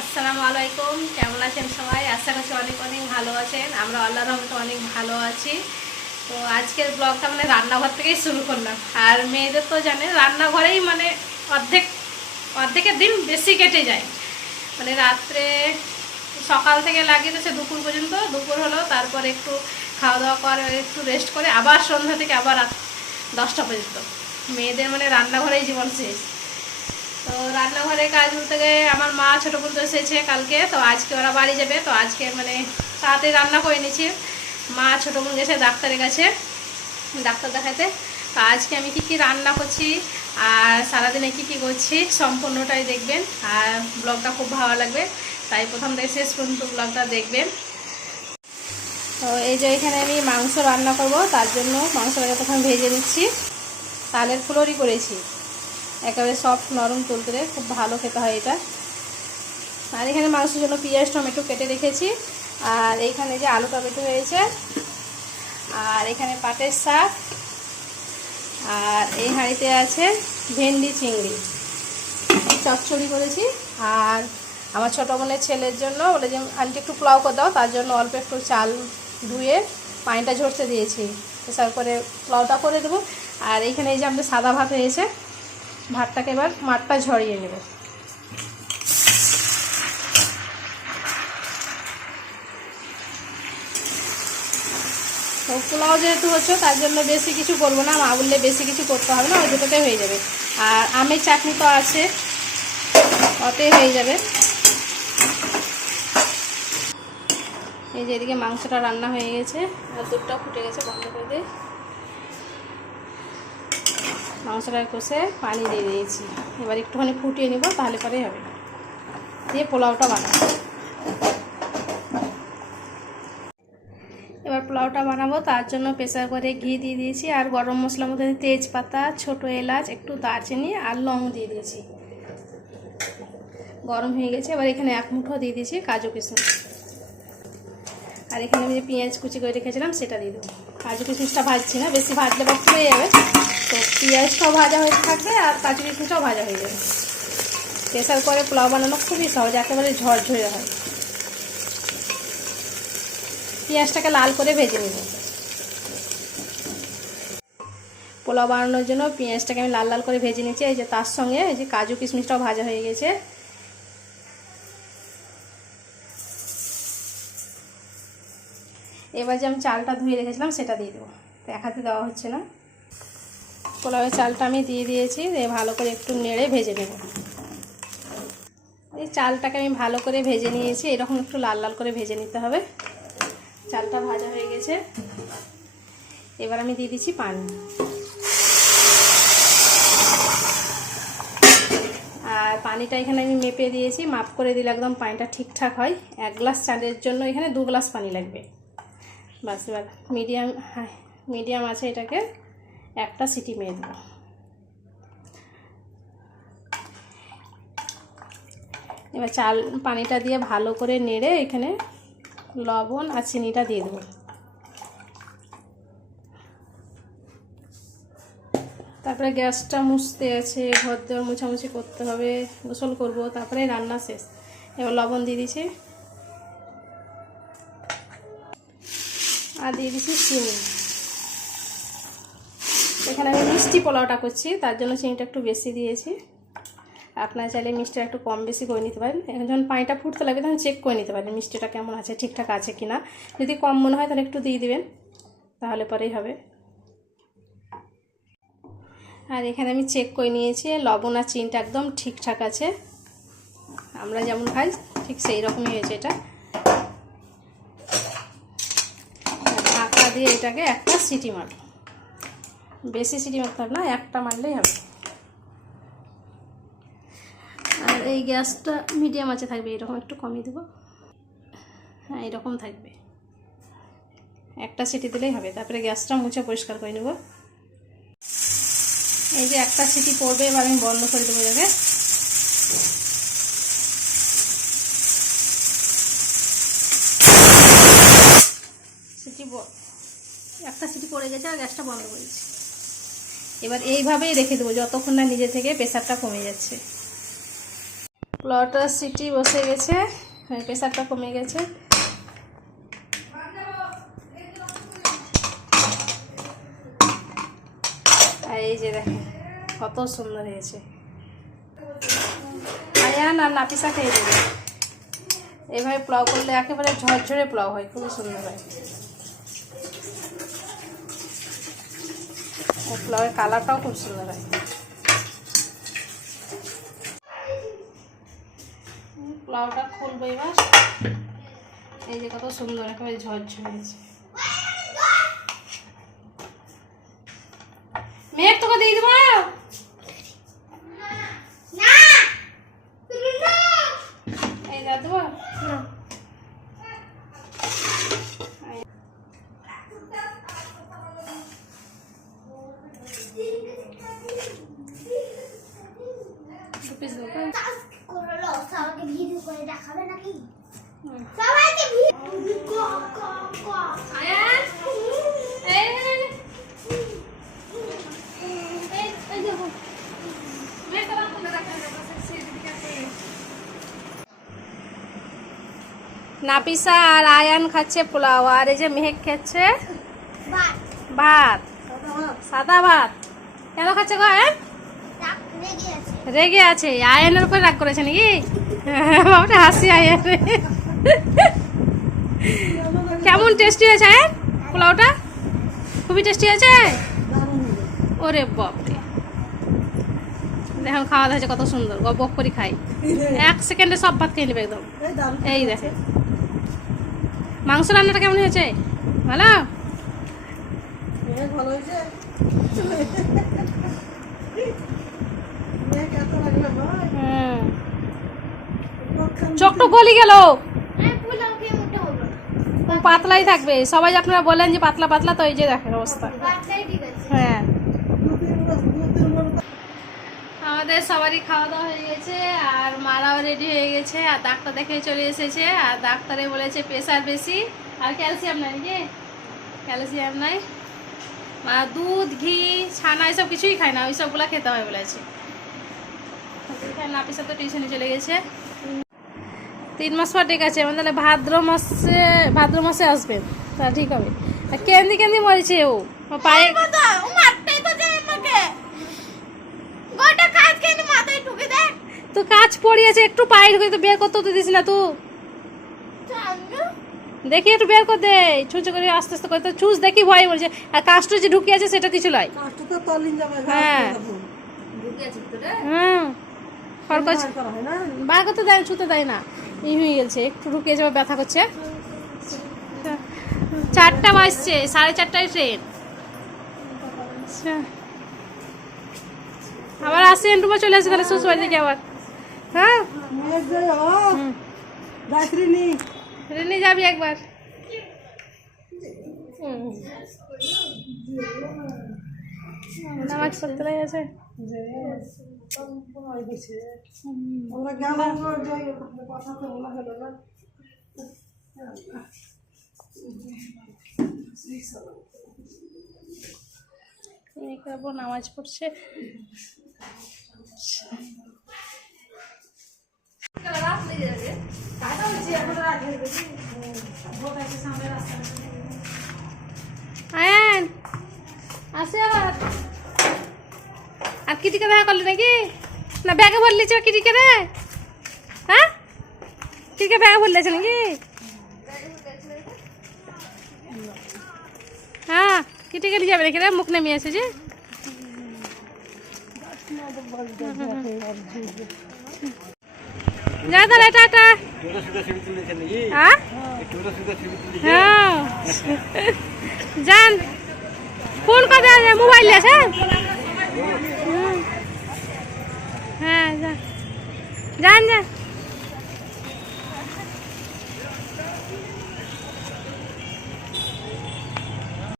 আসসালামু আলাইকুম। কেমন আছেন সবাই? আশা করছি অনেক অনেক ভালো আছেন। আমরা আল্লাহ রহমতে অনেক ভালো আছি। তো আজকের ব্লগটা মানে রান্নাঘর থেকেই শুরু করলাম। আর মেয়েদের তো জানে, রান্নাঘরেই মানে অর্ধেক, অর্ধেকের দিন বেশি কেটে যায়। মানে রাত্রে সকাল থেকে লাগিয়ে দিচ্ছে দুপুর পর্যন্ত। দুপুর হলো, তারপর একটু খাওয়া দাওয়া করে, একটু রেস্ট করে আবার সন্ধ্যা থেকে আবার রাত দশটা পর্যন্ত। মেয়েদের মানে রান্নাঘরেই জীবন শেষ। তো রান্নাঘরে কাজ বলতে গিয়ে আমার মা ছোটো বোন তো এসেছে কালকে, তো আজকে ওরা বাড়ি যাবে, তো আজকে মানে তাড়াতাড়ি রান্না করে নিয়েছি মা ছোটো বোন গেছে, ডাক্তারের কাছে, ডাক্তার দেখাতে। তো আজকে আমি কি কি রান্না করছি আর সারাদিনে কি কি করছি সম্পূর্ণটাই দেখবেন। আর ব্লগটা খুব ভালো লাগবে, তাই প্রথম থেকে শেষ পর্যন্ত ব্লগটা দেখবেন। তো এই যে এখানে আমি মাংস রান্না করব, তার জন্য মাংসটাকে প্রথমে ভেজে নিচ্ছি। তালের ফুলরি করেছি। একেবারে সফট নরম তুলতুলে খুব ভালো খেতে হয় এটা। আর এখানে মাংসের জন্য পেঁয়াজ, টমেটো কেটে রেখেছি। আর এইখানে যে আলু টমেটো হয়েছে, আর এখানে পাটের শাক, আর এই হাঁড়িতে আছে ভেন্ডি চিংড়ি। চচ্চড়ি করেছি। আর আমার ছোটো বোনের ছেলের জন্য বলে যে, আন্টি একটু পোলাও করে দাও। তার জন্য অল্প একটু চাল ধুয়ে পানিটা ঝরতে দিয়েছি। প্রেসার করে পোলাওটা করে দেবো। আর এইখানে এই যে আমাদের সাদা ভাত হয়েছে ভাতটাকে এবার মাঠটা ঝরিয়ে নেব। পোলাও যেহেতু হচ্ছে, তার জন্য বেশি কিছু করব না, মা বললে বেশি কিছু করতে হবে না, ওই দুটোতে হয়ে যাবে। আর আমের চাটনি তো আছে ওতেই হয়ে যাবে। এই যে এদিকে মাংসটা রান্না হয়ে গেছে, আর দুধটা ফুটে গেছে বন্ধ করে দিয়ে মাংসটা কষে পানি দিয়ে দিয়েছি। এবার একটুখানি ফুটিয়ে নিব, তাহলে পরেই হবে। দিয়ে পোলাওটা বানাবো। এবার পোলাওটা বানাবো, তার জন্য প্রেসার করে ঘি দিয়ে দিয়েছি, আর গরম মশলার মধ্যে তেজপাতা, ছোটো এলাচ, একটু দারচিনি, আর লং দিয়ে দিয়েছি। গরম হয়ে গেছে, এবার এখানে এক মুঠো দিয়ে দিয়েছি কাজু কিশমিশ আর এখানে আমি যে পেঁয়াজ কুচি করে রেখেছিলাম, সেটা দিয়ে দেবো। কাজু কিশমিশটা ভাজছি না, বেশি ভাজলে বা হয়ে যাবে। পেঁয়াজটাও ভাজা হয়ে থাকবে আর কাজু কিশমিশটাও ভাজা হয়ে যাবে। প্রেশার করে পোলাও বানানো খুবই সহজ, একেবারে ঝরঝরে হয়। পেঁয়াজটাকে লাল করে ভেজে নেব। পোলাও বানানোর জন্য পেঁয়াজটাকে আমি লাল লাল করে ভেজে নিচ্ছি এই যে তার সঙ্গে এই যে কাজু কিশমিশটাও ভাজা হয়ে গেছে। এবার যে আমি চালটা ধুয়ে রেখেছিলাম সেটা দিয়ে দেবো। তো এক হাতে দেওয়া হচ্ছে না। পোলাওয়ের চালটা আমি দিয়ে দিয়েছি, দিয়ে ভালো করে একটু নেড়ে ভেজে নেব। এই চালটাকে আমি ভালো করে ভেজে নিয়েছি, এরকম একটু লাল লাল করে ভেজে নিতে হবে। চালটা ভাজা হয়ে গেছে। এবার আমি দিয়ে দিচ্ছি পানি। আর পানিটা এখানে আমি মেপে দিয়েছি, মাপ করে দিলে একদম পানিটা ঠিকঠাক হয়। এক গ্লাস চালের জন্য এখানে দু গ্লাস পানি লাগবে। বাস এবার মিডিয়াম হাই মিডিয়াম আছে এটাকে। একটা সিটি মেরে দেবো। এবার চাল, পানিটা দিয়ে ভালো করে নেড়ে এখানে লবণ আর চিনিটা দিয়ে দেবো। তারপরে গ্যাসটা মুছতে আছে, ঘর দেওয়ার মুছামুছি করতে হবে, গোসল করব, তারপরে রান্না শেষ। এবার লবণ দিয়ে দিয়েছি আর দিয়ে দিচ্ছি চিনি। এখানে আমি মিষ্টি পোলাওটা করছি, তার জন্য চিনিটা একটু বেশি দিয়েছি। আপনারা চাইলে মিষ্টিটা একটু কম বেশি করে নিতে পারেন। এখন যখন পানিটা ফুটতে লাগবে, তখন চেক করে নিতে পারেন মিষ্টিটা কেমন আছে, ঠিকঠাক আছে কি না যদি কম মনে হয়, তাহলে একটু দিয়ে দেবেন, তাহলে পরেই হবে। আর এখানে আমি চেক করে নিয়েছি, লবণ আর চিনটা একদম ঠিকঠাক আছে। আমরা যেমন খাই, ঠিক সেই রকমই হয়েছে এটা। ঢাকা দিয়ে এটাকে একটা সিটি মারব। বেশি সিটি মারতে হবে না, একটা মারলেই হবে। আর এই গ্যাসটা মিডিয়াম আছে থাকবে, এরকম একটু কমিয়ে দেবো। হ্যাঁ এরকম থাকবে। একটা সিটি দিলেই হবে, তারপরে গ্যাসটা মুছে পরিষ্কার করে নেব। এই যে একটা সিটি পড়বে, এবার আমি বন্ধ করে দেবো এটাকে। সিটি একটা সিটি পড়ে গেছে আর গ্যাসটা বন্ধ করেছি এবার এইভাবেই রেখে দেবো, যতক্ষণ না নিজে থেকে প্রেশারটা কমে যাচ্ছে। পোলাওটা সিটি বসে গেছে প্রেশারটা কমে গেছে। এই যে দেখেন, কত সুন্দর হয়েছে। আয়ান আর নাপিসা খেয়ে দেবে এইভাবে পোলাও করলে একেবারে ঝরঝরে পোলাও হয়, খুবই সুন্দর হয়। পোলাওয়ের কালারটাও খুব সুন্দর হয়। পোলাওটা খুলবো এবার। এই যে কত সুন্দর একেবারে ঝরঝরে হয়েছে মেঘ তোকে দিয়ে দেবো এই দাদু দু পিস দেবো তো? করল সবাইকে ভিডিও করে দেখাবে নাকি হুম। সবাইকে ভিডিও ক ক ক আয়ান এই এই, এই, এই, এই দেখো। মেঘটা বার করে রাখা নাপিসা আর আয়ান খাচ্ছে পোলাও আর এই যে মেহেক খাচ্ছে ভাত। সাদা ভাত। কেন খাচ্ছে গো আয়ান? রাখ রেগে আছে। আয়নের উপর রাগ করেছে নাকি? বাবাটা হাসি আয়ন কেমন টেস্টি হয়েছে আয়ন? পোলাওটা? খুবই টেস্টি আছে ওরে বাপরে। দেখুন খাওয়া দাওয়া হয়েছে কত সুন্দর। গপ করে খাই। এক সেকেন্ডে সব ভাত খেয়ে নেবে একদম। এই দেখে মাংস রান্নাটা কেমন হয়েছে? ভালো? হুম চোখটা গলি গেল। না। পাতলাই থাকবে। সবাই আপনারা বলেন যে পাতলা পাতলা তো এই যে দেখেন অবস্থা। হ্যাঁ। আমাদের সবারই খাওয়া দাওয়া হয়ে গেছে আর মারাও রেডি হয়ে গেছে আর ডাক্তার দেখে চলে এসেছে আর ডাক্তারে বলেছে প্রেশার বেশি। আর ক্যালসিয়াম নাই নাকি ক্যালসিয়াম নাই। আর দুধ ঘি ছানা এসব কিছুই খায় না ওই সবগুলো খেতে হয় বলেছে। না নাপিসা তো টিউশনে চলে গেছে। তিন মাস পর ঠিক আছে মানে তাহলে ভাদ্র মাসে ভাদ্র মাসে আসবে। তা ঠিক হবে। আর কেন্দি কেন্দি মরেছে ও? পায়ে ও মারতেই তো যায় আমাকে। গোটা কাজ কেন মাথায় ঢুকে দেয়। তো কাজ পড়িয়েছে একটু পায়ে ঢুকে তো বের করতে তো দিস না তুই দেখি একটু বের করে দে ছুঁচো করে আস্তে আস্তে করে। তো চুজ দেখি ভয় বলছে আর কাজটা যে ঢুকে আছে সেটা কিছু লাই হ্যাঁ। হ্যাঁ। খরকচ বার করতে দেয় ছুতে দেয় না। ই হয়ে গেছে একটু ঢুকে যাবে ব্যথা করছে। চারটা বাজছে সাড়ে চারটায় ট্রেন। আচ্ছা। আবার আসি এন্টুমা চলে আসে তাহলে শ্বশুর বাড়ি থেকে আবার। হ্যাঁ। রেনে যাবি একবার। হুম। নামাজ পড়তে লেগে গেছে কথা তো বলা হলো না মেয়েকে আবার নামাজ পড়ছে আর কিটিকে দেখা করলি নাকি? না ব্যাগে ভরলিছ কিটিকে রে হ্যাঁ? কিটিকে ব্যাগে ভরলেছে নাকি? হ্যাঁ কিটিকে নিয়ে যাবে নাকি রে, মুখ নেমে আছে যে। যা তাহলে, টাটা। হ্যাঁ? হ্যাঁ। যান। ফোন করে মোবাইল আছে। হ্যাঁ যান যান যান